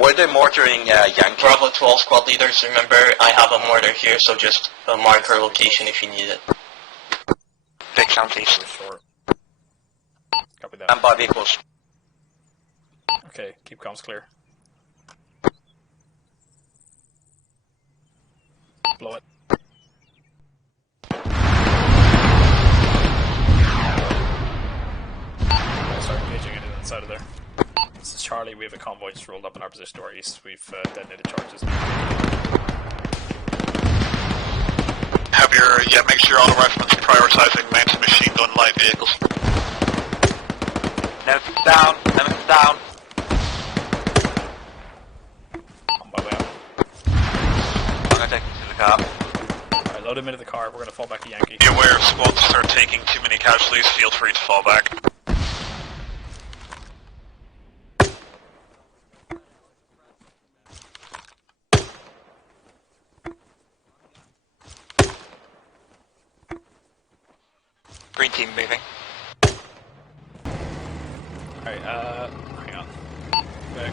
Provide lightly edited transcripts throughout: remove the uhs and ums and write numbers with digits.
Were they mortaring Yankee? Bravo to all squad leaders, remember I have a mortar here, so just mark her location if you need it. Vic southeast. Sure. Copy that. Stand by vehicles. Okay, keep comms clear. Blow it. Start engaging it inside of there. This is Charlie, we have a convoy just rolled up in our position to our east. We've detonated charges. Have your, make sure all the riflemen's prioritizing mounted machine gun light vehicles. Nemesis down, Nemesis down. On my way out. I'm gonna take him to the car. Alright, load him into the car, we're gonna fall back to Yankee. Be aware if squads start taking too many casualties, feel free to fall back. Green team moving. Alright, hang on.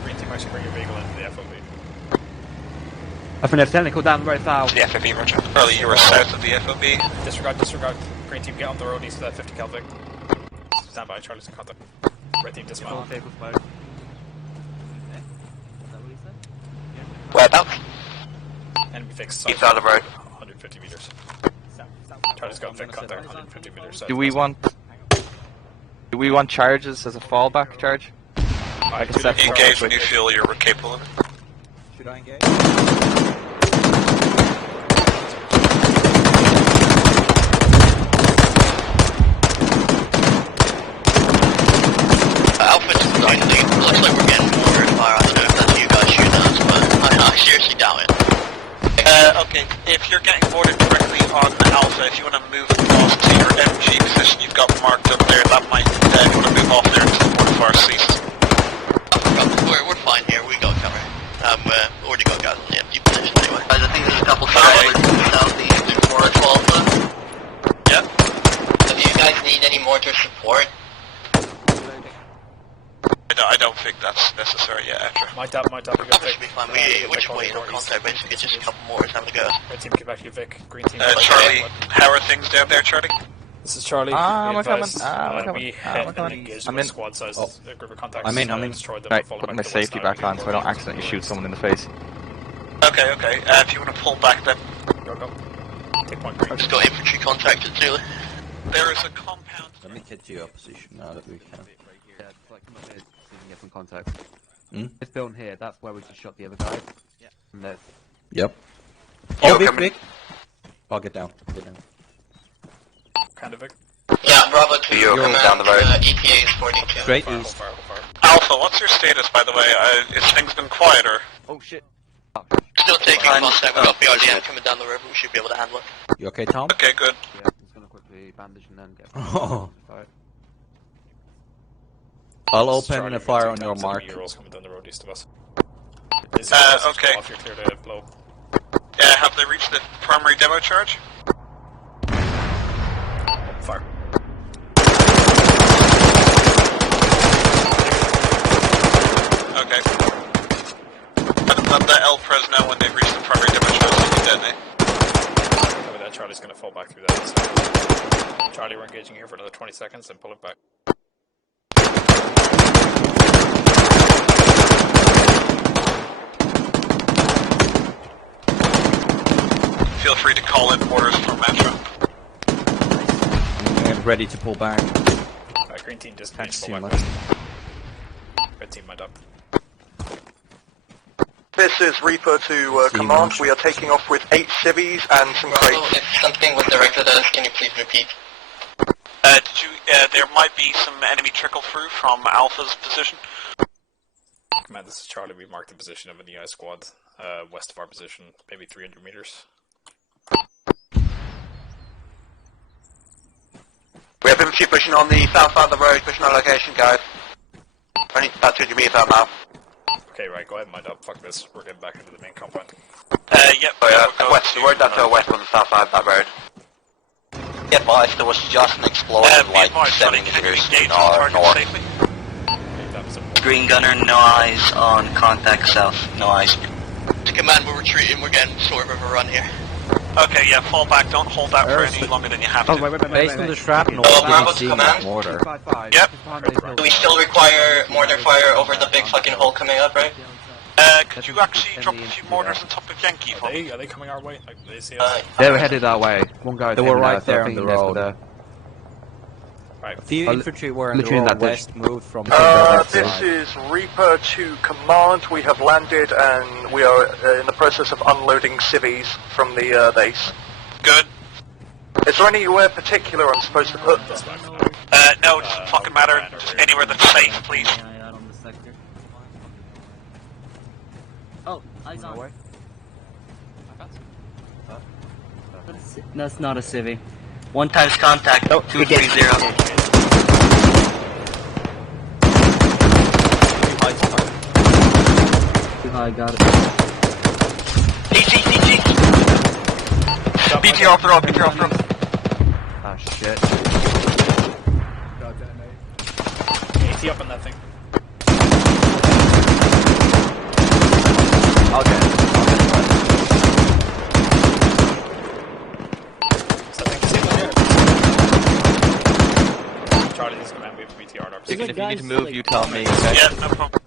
Green team, actually bring your vehicle into the FOB. I've been technical down the road south. The FOB, roger. Early, you were south of the FOB. Disregard. Green team, get on the road east of that 50 Calvic. Stand by, Charlie's in contact. Red team, dismount. Whereabouts? Enemy fixed. East side of the road. 150 meters. Charlie's got Vic contact, 150 meters. Do we want charges as a fallback charge? Engage when you feel you're capable of it. Should I engage? Alpha to the right lead. Looks like we're getting mortared fire. I don't know if that's you guys shooting at us, but I seriously doubt it. Okay, if you're getting boarded directly on Alpha, if you want to move across to your MG position you've got marked up there, that might, you want to move off there until the fire ceases. We're fine here, we got cover. Already got guys on the empty position anyway. I think there's a couple Okay. southeast to 412. Yep. Do you guys need any mortar support? I don't think that's necessary yet, Etra. Might up, we got That Vic. should be fine. We're just waiting on contact, basically, just a couple more having to go. Red team, get back to you, Vic. Green team. Charlie, how are things down there, Charlie? This is Charlie. I'm coming. We hit and engaged with squad size group of contacts. I'm in. Destroyed them. Right, followed putting back my to the west safety side. back on so I don't accidentally shoot someone in the face. Okay. If you want to pull back then. Go. Take point green. Just got infantry contact at Zulu. There is a compound. Let me get to your position now that we can. Yeah, like come up here so we can get some contact. This building here, that's where we just shot the other guy. Yeah. And there's... Yep. Yo, Oh, Vic, coming. Vic. I'll get down. Get down. Kind of Vic. Yeah, Bravo 2, You're coming down the road. ETA is 42. Straight Hold east. fire. Alpha, what's your status, by the way? Is things been quieter? Oh shit. Still taking Fine. contact, we've got BRDM coming down the road, but we should be able to handle it. You okay, Tom? Okay, good. Yeah, I'm just gonna quickly bandage and then get... Oh. Alright. I'll This is open Charlie, a fire Green on team, your down, mark. 70 Euros coming down the road east of us. Okay. Off, you're clear to blow. Have they reached the primary demo charge? Fire. Okay. Let the L-Pres know when they've reached the primary demo charge to detonate. Cover that. Charlie's going to fall back through that. Charlie, we're engaging here for another 20 seconds and pull it back. Feel free to call in orders from Metro. And ready to pull back. Green team just Can't finished see pull much. back. Red team might up. This is Reaper to command. We are taking off with 8 civvies and some Bravo, crates. if something was directed at us, can you please repeat? There might be some enemy trickle through from Alpha's position. Command, this is Charlie. We marked the position of an EI squad west of our position, maybe 300 meters. We have infantry pushing on the south side of the road, pushing our location, guys. Only about 200 meters out now. Okay, right, go ahead and mind up. Fuck this. We're getting back into the main compound. Yep. West, the road that's to our west on the south side of that road. Get advised, there was just an explosion like 70 meters engage north. target safely. Okay, that was a green gunner, no eyes on contact south, no eyes. To command, we're retreating. We're getting sort of a run here. Okay, yeah, fall back. Don't hold that for any longer than you have to. Oh, wait. Based on the shrapnel, Bravo we to didn't see command. mortar. 5-5. Yep. Do we still require mortar fire over the big fucking hole coming up, right? Could you actually drop a few mortars on top of Yankee for me? Are they coming our way? Like, do they see us? They were headed our way. One guy. They were right there on the road. Right. A few infantry were in the literally in road that west, moved from This is Reaper to command. We have landed and we are in the process of unloading civvies from the base. Good. Is there anywhere particular I'm supposed to put? This way. No, it doesn't fucking matter. Just anywhere that's safe, please. Oh, eyes on. That's not a civvy. 1 times contact, 230. Too high, got it. PG. BTR off the road, BTR off the road. Ah, shit. AT up on that thing. I'll get it. So I think it's in there. Charlie, this command, we have BTR in our position. If you need to move, you tell me, okay? Yeah, no problem.